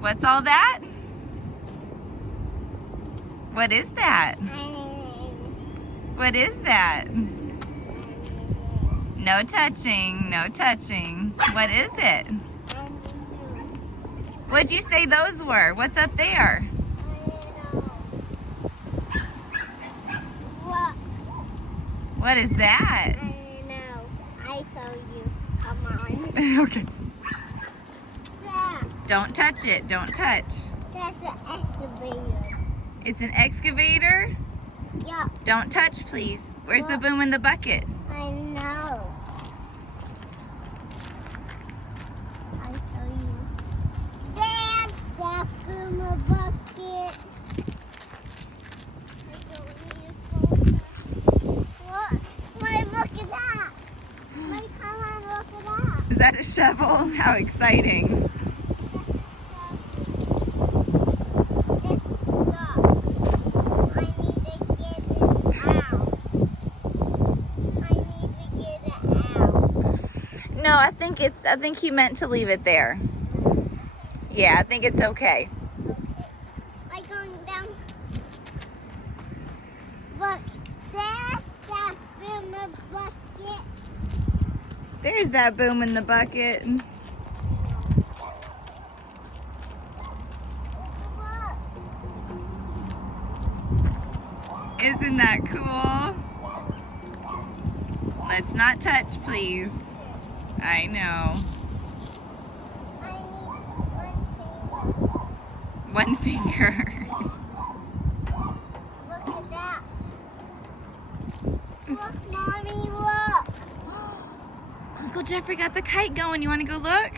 What's all that? What is that? What is that? No touching, no touching. What is it? What'd you say those were? What's up there? What is that? I don't know. I saw you. Come on. Okay. That, Don't touch it. Don't touch. that's an excavator. It's an excavator? Yeah, Don't touch, please. Where's the boom in the bucket? I know. I saw you. That's the boomer bucket. I don't need a phone. What? Wait, look at that. Wait, come on, look at that. Is that a shovel? How exciting. It's stuck. I need to get it out. I need to get it out. No, I think he meant to leave it there. Yeah, I think it's okay. Okay. I'm going down. Look, there's that boomer bucket. There's that boom in the bucket. Look. Isn't that cool? Let's not touch, please. I know. I need one finger. One finger. Look at that. Look, Mommy, look. Uncle Jeffrey got the kite going. You want to go look?